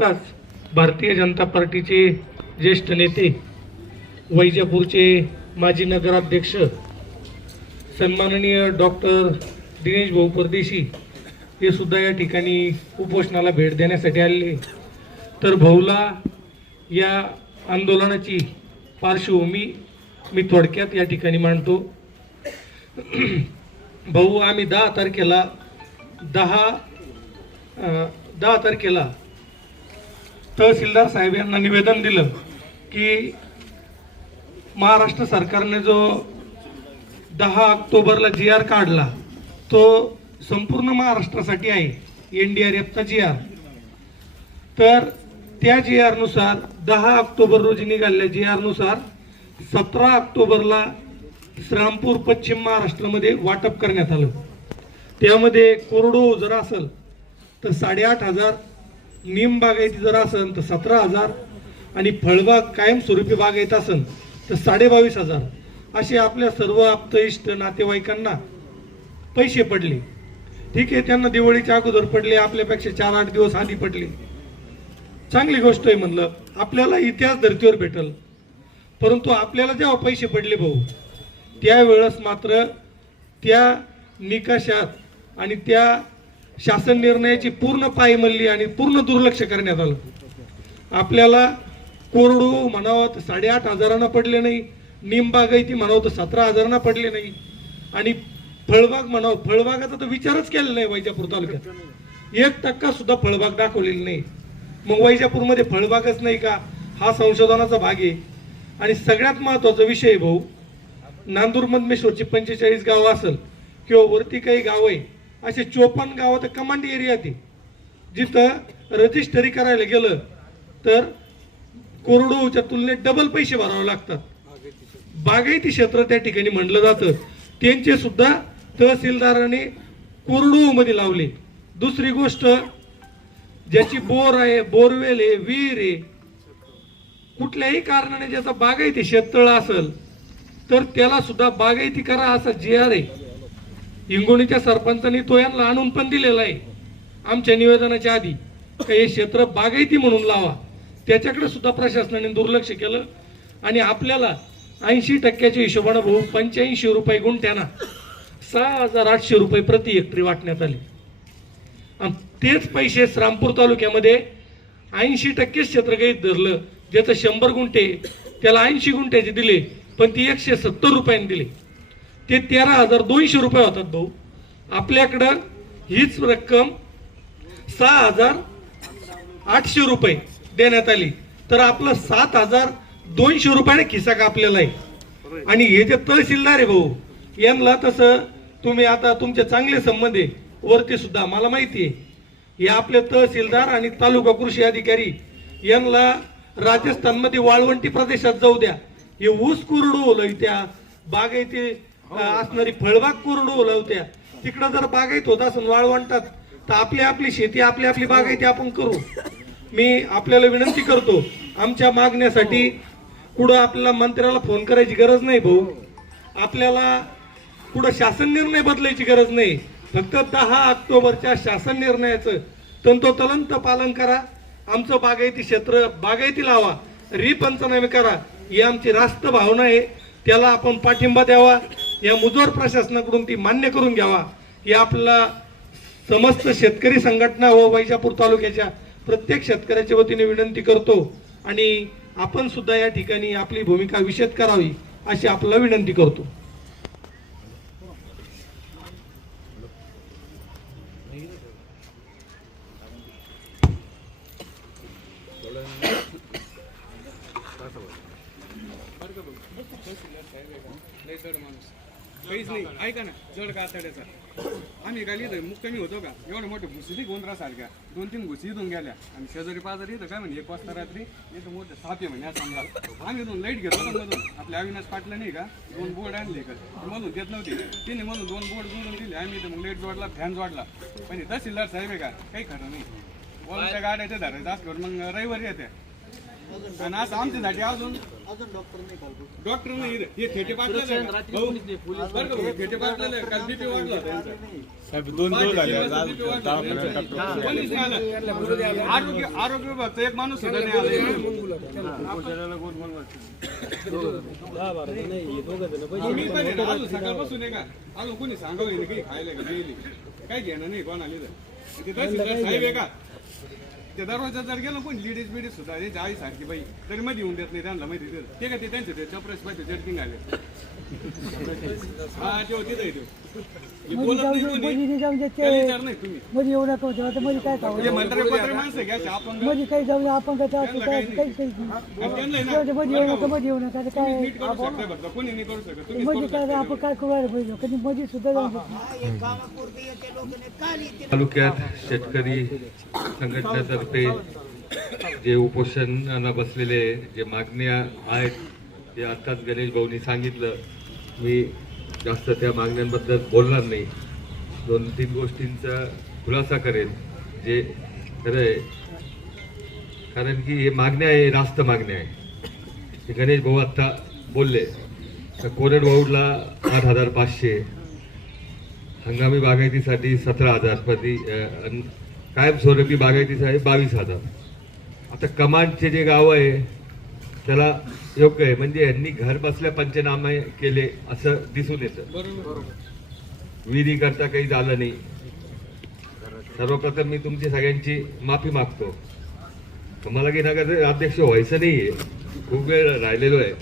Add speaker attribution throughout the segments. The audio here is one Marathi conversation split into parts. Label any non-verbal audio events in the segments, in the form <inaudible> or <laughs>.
Speaker 1: नुकताच भारतीय जनता पार्टीचे ज्येष्ठ नेते वैजापूरचे माजी नगराध्यक्ष सन्माननीय डॉक्टर दिनेश भाऊ परदेशी हे सुद्धा या ठिकाणी उपोषणाला भेट देण्यासाठी आलेले तर भाऊला या आंदोलनाची पार्श्वभूमी मी थोडक्यात या ठिकाणी मांडतो. भाऊ आम्ही दहा तारखेला दहा दहा तारखेला तहसीलदार साहेब यांना निवेदन दिलं की महाराष्ट्र सरकारने जो दहा ऑक्टोबरला जी आर काढला तो संपूर्ण महाराष्ट्रासाठी आहे एन डी आर एफचा जी आर. तर त्या जी आरनुसार दहा ऑक्टोबर रोजी निघालेल्या जी आरनुसार सतरा ऑक्टोबरला श्रामपूर पश्चिम महाराष्ट्रामध्ये वाटप करण्यात आलं. त्यामध्ये कोरडो जर असेल तर साडेआठ हजार निम बागायती जर असेल तर सतरा हजार आणि फळबाग कायमस्वरूपी बागायत असेल तर साडेबावीस हजार. असे आपल्या सर्व आप्तइष्ट नातेवाईकांना पैसे पडले. ठीक आहे त्यांना दिवाळीच्या अगोदर पडले आपल्यापेक्षा चार आठ दिवस आधी पडले. चांगली गोष्ट आहे म्हणलं आपल्याला इतिहास धर्तीवर भेटल. परंतु आपल्याला जेव्हा पैसे पडले भाऊ त्यावेळेस मात्र त्या निकषात आणि त्या शासन निर्णयाची पूर्ण पायमल्ली आणि पूर्ण दुर्लक्ष करण्यात आलं. आपल्याला कोरडू म्हणावं तर साडेआठ हजारांना पडले नाही निमबागायती म्हणावं तर सतरा हजारांना पडले नाही. आणि फळबाग म्हणावं फळबागाचा तर विचारच केलेला नाही वैजापूर तालुक्यात. एक टक्का सुद्धा फळबाग दाखवलेली नाही. मग वैजापूरमध्ये फळबागच नाही का? हा संशोधनाचा भाग आहे. आणि सगळ्यात महत्त्वाचा विषय आहे भाऊ नांदूर मधमेश्वरची पंचेचाळीस गावं असेल किंवा वरती काही गाव आहे असे चोपन्न गावात कमांड एरिया ते जिथं रजिस्टरी करायला गेलं तर कोरडोच्या तुलनेत डबल पैसे भरावे लागतात. बागायती क्षेत्र त्या ठिकाणी म्हणलं जातं. त्यांचे सुद्धा तहसीलदाराने कोरडोमध्ये लावले. दुसरी गोष्ट ज्याची बोर आहे बोरवेल आहे विहीर आहे कुठल्याही कारणाने ज्याचा बागायती शेततळ असेल तर त्याला सुद्धा बागायती करा असा जी आर आहे. हिंगोणीच्या सरपंचांनी तो यांना आणून पण दिलेला आहे. आमच्या निवेदनाच्या आधी का हे क्षेत्र बागायती म्हणून लावा. त्याच्याकडे सुद्धा प्रशासनाने दुर्लक्ष केलं आणि आपल्याला ऐंशी टक्क्याच्या हिशोबानं भाऊ पंच्याऐंशी रुपये गुंठ्याना सहा हजार आठशे रुपये प्रति हेक्टरी वाटण्यात आले. आणि तेच पैसे श्रामपूर तालुक्यामध्ये ऐंशी टक्केच क्षेत्र गैत धरलं. ज्याचं शंभर गुंठे त्याला ऐंशी गुंठ्याचे दिले पण ती एकशे सत्तर रुपयांनी दिले. ते तेरा हजार दोनशे रुपये होतात भाऊ. आपल्याकडं हीच रक्कम सहा हजार आठशे रुपये देण्यात आली. तर आपलं सात हजार दोनशे रुपयाने खिसा कापलेला आहे. आणि हे जे तहसीलदार आहे भाऊ यांना तसं तुम्ही आता तुमचे चांगले संबंध आहे. वरती सुद्धा मला माहिती आहे. हे आपले तहसीलदार आणि तालुका कृषी अधिकारी यांना राजस्थानमध्ये वाळवंटी प्रदेशात जाऊ द्या. हे ऊस कुरडू ओलवत्या बागायती असणारी फळबाग कुरडू ओलवत्या. तिकडं जर बागायत होत असेल वाळवंटात तर आपली आपली शेती आपली आपली बागायती आपण करू. मी आपल्याला विनंती करतो आमच्या मागण्यासाठी कुठं आपल्याला मंत्र्याला फोन करायची गरज नाही भाऊ. आपल्याला कुठं शासन निर्णय बदलायची गरज नाही. फक्त दहा ऑक्टोबरच्या शासन निर्णयाचं तंतोतंत पालन करा. आमचं बागायती क्षेत्र बागायती लावा. रिपंचनामे करा. ही आमची रास्त भावना आहे. त्याला आपण पाठिंबा द्यावा. या मुजोर प्रशासनाकडून ती मान्य करून घ्यावा. या आपला समस्त शेतकरी संघटना व वैजापूर तालुक्याच्या प्रत्येक शेतकऱ्याच्या वतीने विनंती करतो आणि आपण सुद्धा या ठिकाणी आपली भूमिका विशेष करावी अशी आपल्याला विनंती करतो.
Speaker 2: माणूस काहीच नाही ऐका ना जड का आतड्याचा? आम्ही काय लिहिलं मुक्कामी होतो का? एवढं मोठं घुसी गोंधळा सारख्या दोन तीन घुसी इथून गेल्या. आणि शेजारी पाजारी इथं काय म्हणे एक वाजता रात्री इथं मोठं साप म्हणे असं समजा आम्ही इथून लाइट घेतो ना मधून. आपल्या अविनाश पाटला नाही का दोन बोर्ड आणले का मधून देत नव्हते. तिने मधून दोन बोर्ड जोडून दिले. आम्ही इथं मग लाइट जोडला फॅन जोडला. पण तहसीलदार साहेब आहे का? काही खरं नाही. बोलायच्या गाड्या ते धरायचं असल्यावर मग रविवारी येते आणि असं आमच्यासाठी अजून डॉक्टर नाही. हे थेटे पाटलेलं आहे का? भाऊ, बरं का भाऊ, थेटे पाटलेलं आहे. काल BP वाढला होता यांचा.
Speaker 3: दोन दिवस झाले
Speaker 2: पाच दिवस BP वाढला होता यांचा. कोणीच नाही आलं. आरोग्य आरोग्य विभागचा एक माणूस सुद्धा नाही आला मी पण ना, अजून सकाळपासून आहे का अजून कोणी सांगावं नाही काही खायला का गेली काय घेणं नाही कोणाला तहसीलदार साहेब आहे का ते दरवाजा जर गेलं पण लेडीज बिडीज सुद्धा त्यांची आई सारखी बाई तरी मध्ये येऊन देत नाही त्यांना माहिती ते का ते त्यांचे ते चपरेश पाहिजे जडकिंग आले हा ते होते
Speaker 4: मध्ये जाऊन मध्ये येऊ नका होते आता मध्ये काय खावं
Speaker 2: जे म्हातारे पत्रे माणसं घ्यायचे आपण
Speaker 4: मध्ये काही जाऊन आपण काय काही काही जाऊ मध्ये येऊ नका मध्ये येऊ नका आता काय मध्ये काय आपण काय करायला पाहिजे? कधी मध्ये सुद्धा जाऊन दे.
Speaker 5: तालुक्यात शेतकरी संघटनेतर्फे जे उपोषणाला बसलेले जे मागण्या आहेत ते आत्ताच गणेश भाऊनी सांगितलं मी जास्त त्या मागण्यांबद्दल बोलणार नाही. दोन तीन गोष्टींचा खुलासा करेन. जे खरं आहे. कारण की हे मागण्या आहे रास्त मागण्या आहे. हे गणेश भाऊ आत्ता बोलले. तर कोरडवाऊडला आठ हजार पाचशे. हंगामी बागायतीसाठी सतरा हजार. प्रति कायमस्वरूपी बागायतीसाठी बावीस हजार. आता कमांडचे जे गाव आहे त्याला योग्य आहे. म्हणजे यांनी घर बसल्या पंचनामे केले असं दिसून येतं. विधी करता काही झालं नाही. सर्वप्रथम मी तुमची सगळ्यांची माफी मागतो. मला की नगर अध्यक्ष व्हायचं नाहीये. खूप वेळ राहिलेलो आहे.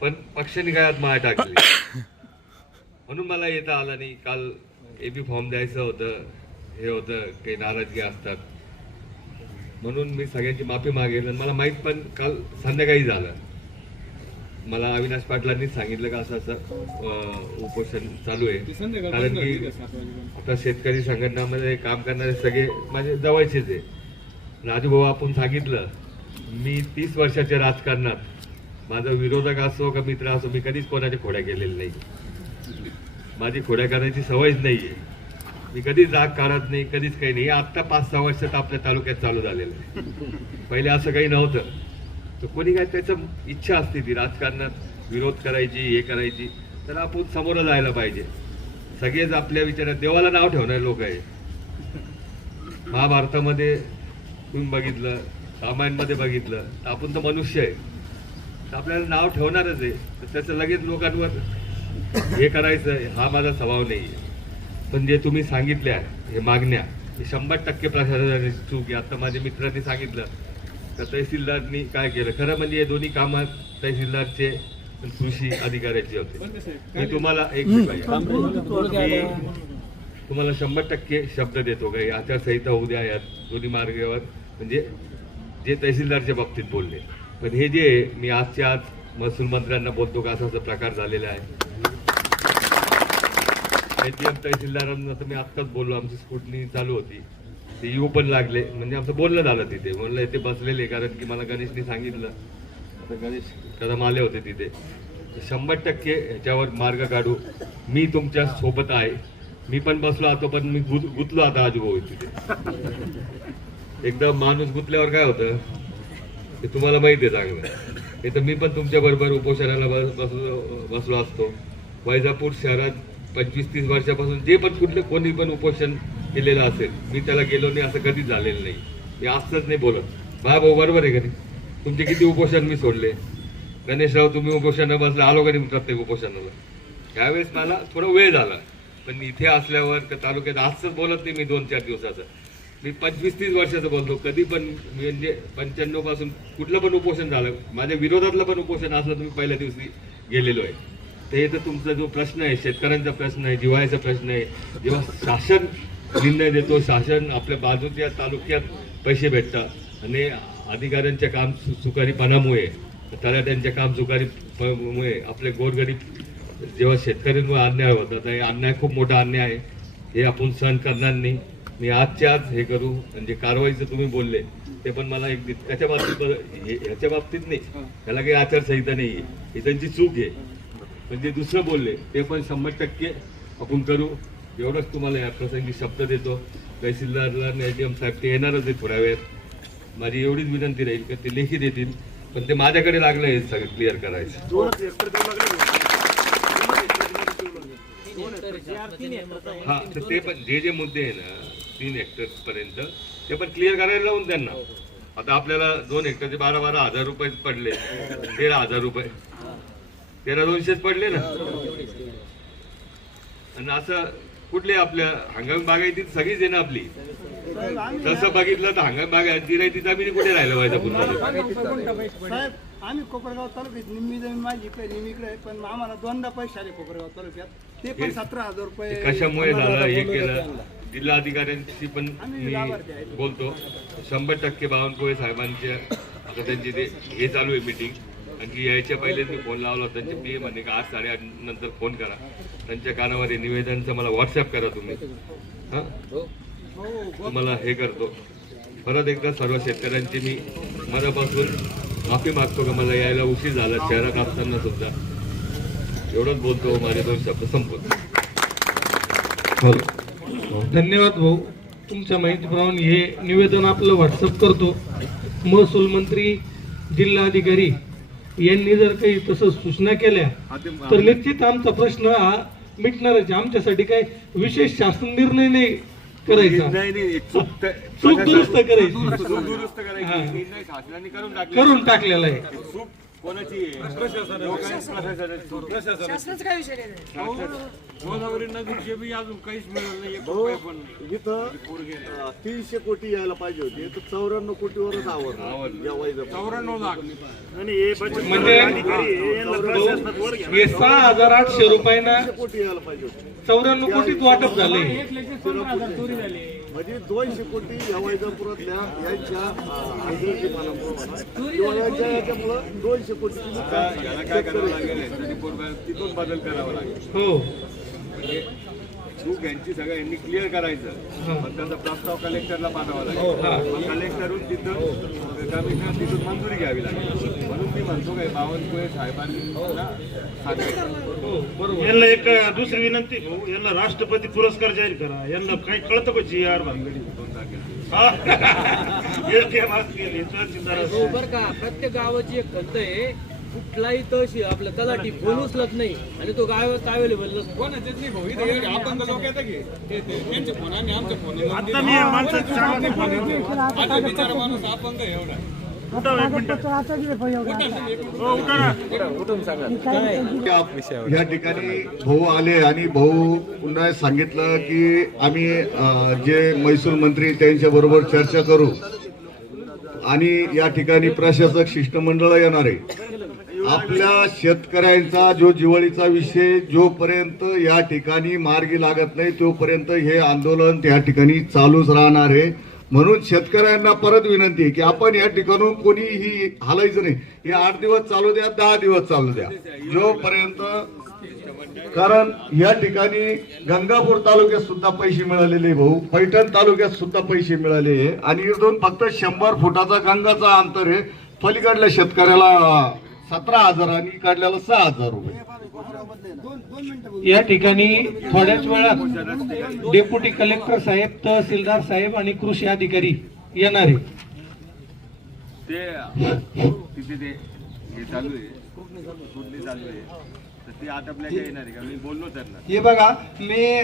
Speaker 5: पण पक्षाने काय माया टाकली. म्हणून मला येता आलं नाही. काल एबी फॉर्म द्यायचं होतं. हे होतं. काही नाराजगी असतात. म्हणून मी सगळ्यांची माफी मागेल आणि मला माहीत पण काल संध्याकाळी झालं. मला अविनाश पाटलांनीच सांगितलं का असं असं उपोषण चालू आहे. कारण की? आता शेतकरी संघटनामध्ये काम करणारे सगळे माझे जवळचेच आहे. राजूभाऊ आपण सांगितलं मी तीस वर्षाच्या राजकारणात माझा विरोधक असो का मित्र असो मी कधीच कोणाच्या खोड्या केलेल्या नाही. माझी खोड्या करायची सवयच नाहीये. मी कधीच राग काढत नाही कधीच काही नाही. हे आत्ता पाच सहा वर्षात आपल्या तालुक्यात चालू झालेलं आहे. पहिले असं काही नव्हतं. तर कोणी काय त्याचं इच्छा असते ती राजकारणात विरोध करायची हे करायची तर आपण समोर जायला पाहिजे. सगळेच आपल्या विचारात देवाला नाव ठेवणारे लोक आहे महाभारतामध्ये तुम्ही बघितलं? रामायणमध्ये बघितलं. तर आपण तर मनुष्य आहे. तर आपल्याला नाव ठेवणारच आहे. तर त्याचं लगेच लोकांवर हे करायचं हा माझा स्वभाव नाही आहे पण जे तुम्ही सांगितल्या हे मागण्या हे शंभर टक्के प्रशासनाची चूक आहे. आता माझ्या मित्रांनी सांगितलं तर तहसीलदारनी काय केलं? खरं म्हणजे हे दोन्ही कामात तहसीलदारचे कृषी अधिकाऱ्याचे होते. मी तुम्हाला एक तुम्हाला शंभर टक्के शब्द देतो काही आचारसंहिता होऊ द्या यात दोन्ही मार्गावर म्हणजे जे तहसीलदारच्या बाबतीत बोलले. पण हे जे मी आजच्या आज महसूल मंत्र्यांना बोलतो का असा प्रकार झालेला आहे. एम तहसीलदारांना तर मी आत्ताच बोललो आमची स्कूटनी चालू होती. ते येऊ पण लागले. म्हणजे आमचं बोलणं झालं तिथे. म्हणलं इथे बसलेले कारण की मला गणेशनी सांगितलं. आता गणेश कदम आले होते तिथे. शंभर टक्के ह्याच्यावर मार्ग काढू. मी तुमच्यासोबत आहे. मी पण बसलो आतो पण मी गुत गुतलो आता आजूभाऊ तिथे एकदा माणूस गुतल्यावर काय होतं? ते तुम्हाला माहिती आहे चांगलं. हे तर मी पण तुमच्या बरोबर उपोषणाला बस बसलो बसलो असतो. वैजापूर शहरात पंचवीस तीस वर्षापासून जे पण कुठलं कोणी पण उपोषण केलेलं असेल मी त्याला गेलो नाही असं कधीच झालेलं नाही. मी असंच नाही बोलत. बा भाऊ बरोबर आहे घरी तुमचे किती उपोषण मी सोडले? गणेशराव तुम्ही उपोषण बसला आलो कधी प्रत्येक उपोषणाला? त्यावेळेस मला थोडा वेळ झाला. पण इथे असल्यावर त्या तालुक्यात असंच बोलत नाही मी दोन चार दिवसाचं. मी पंचवीस तीस वर्षाचं बोलतो. कधी पण म्हणजे पंच्याण्णवपासून कुठलं पण उपोषण झालं माझ्या विरोधातलं पण उपोषण असलं तर मी पहिल्या दिवशी गेलेलो आहे. ते तर तुमचा जो प्रश्न आहे शेतकऱ्यांचा प्रश्न आहे जिव्हाळ्याचा प्रश्न आहे. जेव्हा शासन निर्णय देतो शासन आपल्या बाजूच्या तालुक्यात पैसे भेटतात. आणि अधिकाऱ्यांच्या काम सु सुकारीपणामुळे तलाट्यांच्या काम सुकारीमुळे आपले गोरगरीब जेव्हा शेतकऱ्यांवर अन्याय होतात हे अन्याय खूप मोठा अन्याय आहे हे आपण सहन करणार नाही. मी आजच्या आज हे करू म्हणजे कारवाईचं तुम्ही बोलले ते पण मला एक त्याच्या बाबतीत हे- ह्याच्या बाबतीत नाही. त्याला काही आचारसंहिता नाही आहे ही त्यांची चूक आहे. म्हणजे दुसरं बोलले ते पण शंभर टक्के आपण करू. एवढंच तुम्हाला या प्रसंगी शब्द देतो. तहसीलदारला एम साहेब ते येणारच आहे थोड्या वेळात माझी एवढीच विनंती राहील की ते लेखी देतील पण ते माझ्याकडे लागलं हे सगळं क्लिअर करायचं. हा तर ते पण जे जे मुद्दे आहे ना तीन हेक्टर पर्यंत ते पण क्लिअर करायला लावून त्यांना. आता आपल्याला दोन हेक्टरचे बारा बारा हजार रुपये पडले. तेरा हजार रुपये. तेरा दोनशेच पडले ना. आणि असं कुठले आपल्या हंगामी बागायती सगळीच आहे ना आपली. तसं बघितलं तर हंगामी बागायती राहती जमिनी कुठे राहिलं पाहिजे
Speaker 3: साहेब आम्ही कोपरगाव तालुक्यात निम्मी जमीन माझी इकडे निम्मी इकडे पण आम्हाला दोनदा पैसे आले कोपरगाव तालुक्यात. ते पण सतरा हजार रुपये.
Speaker 5: कशामुळे झालं हे केलं? जिल्हा अधिकाऱ्यांशी पण मी बोलतो. शंभर टक्के बावनकुळे साहेबांच्या आता त्यांची ते हे चालू आहे मिटिंग आणखी यायच्या पहिलेच मी फोन लावला होता. त्यांचे मी म्हणे का आज साडेआठ नंतर फोन करा. त्यांच्या कानामध्ये निवेदनचं मला व्हॉट्सअप करा तुम्ही. हां? तुम्हाला हे करतो. परत एकदा सर्व शेतकऱ्यांची मी मनापासून माफी मागतो का मला यायला उशीर झाला. शहरात असताना सुद्धा. एवढंच बोलतो हो, माझे दोन शब्द संपवतो.
Speaker 1: धन्यवाद भाऊ. तुमच्या माहितीप्रमाणे हे निवेदन आपलं व्हॉट्सअप करतो. महसूल मंत्री जिल्हाधिकारी यांनी जर काही तसं सूचना केल्या तर निश्चित आमचा प्रश्न हा मिटणारच आहे. आमच्यासाठी काय विशेष शासन निर्णय नाही करायचा.
Speaker 5: नाही नाही चूक
Speaker 1: दुरुस्त करायची.
Speaker 5: करून टाकले
Speaker 1: करून टाकलेला आहे.
Speaker 5: कोणाची.
Speaker 4: शासनाचा काय विषय नाही
Speaker 2: गोदावरी नदीचे बी अजून काहीच मिळालं नाही एक रुपया पण नाही.
Speaker 6: इथं तीनशे कोटी यायला पाहिजे होते. तर चौऱ्याण्णव कोटीवरच आवडलं. या
Speaker 2: चौऱ्याण्णव लाख.
Speaker 1: म्हणजे हे सहा हजार आठशे रुपयांना
Speaker 6: कोटी यायला पाहिजे होते.
Speaker 1: चौऱ्याण्णव कोटीत वाटप झालंय.
Speaker 6: म्हणजे दोनशे कोटी या वैजापुरातल्या यांच्या याच्यामुळं दोनशे कोटी
Speaker 5: याला काय करावं लागेल? तिथून बदल करावा लागेल.
Speaker 1: हो.
Speaker 5: म्हणजे चूक यांची सगळं यांनी क्लिअर करायचं. पण त्याचा प्रस्ताव कलेक्टरला पाठवावा लागेल. मग कलेक्टरून तिथं कमिशनर तिथून मंजुरी घ्यावी लागेल. म्हणून मी म्हणतो काय बावनकुळे साहेबांनी
Speaker 1: हो बरोबर.
Speaker 7: यांना एक दुसरी विनंती भाऊ यांना राष्ट्रपती पुरस्कार जाहीर करा. यांना काही कळतं का जी <laughs> आर भानगडी हा? हे हे
Speaker 8: प्रत्येक गावाची एक खंत आहे. कुठलाही तहसील आपलं तलाठी फोन उचलत नाही. आणि तो गावात अवेलेबल नसतो
Speaker 2: कोणाचेच नाही भाऊ. इथे एवढे आपण तर लोक येतं की? ते- ते- त्यांचे फोन आणि आमचे फोन
Speaker 7: आता मी माणसाचं सांगत नाही. फोन
Speaker 2: आता बिचारा माणूस अपंग आहे एवढा.
Speaker 4: कागदपत्र आता दिले पाहिजे
Speaker 7: हो, उठा ना.
Speaker 6: या ठिकाणी भाऊ आले आणि भाऊ पुन्हा सांगितलं की आम्ही अं, जे महसूल मंत्री त्यांच्या बरोबर चर्चा करू. आणि या ठिकाणी प्रशासक शिष्टमंडळ येणार आहे. आपल्या शेतकऱ्यांचा जो जिवळीचा विषय जोपर्यंत या ठिकाणी मार्गी लागत नाही तोपर्यंत हे आंदोलन त्या ठिकाणी चालूच राहणार आहे. म्हणून शेतकऱ्यांना परत विनंती आहे की आपण या ठिकाणून कोणीही हालायचं नाही. हे आठ दिवस चालू द्या दहा दिवस चालू द्या. जोपर्यंत कारण या ठिकाणी गंगापूर तालुक्यात सुद्धा पैसे मिळालेले भाऊ. पैठण तालुक्यात सुद्धा पैसे मिळाले. आणि इथून फक्त शंभर फुटाचा गंगाचा अंतर आहे. पलीकडल्या शेतकऱ्याला सतरा हजार आणि इकडल्याला सहा हजार रुपये.
Speaker 1: या ठिकाणी थोड्याच वेळात डेप्युटी कलेक्टर साहेब तहसीलदार साहेब आणि कृषी अधिकारी येणार आहे
Speaker 5: ते तिथे ते हे चालू आहे. कुठली चालू आहे. तर ते आटपल्या येणार आहे का? मी बोललो त्यांना.
Speaker 1: हे बघा मी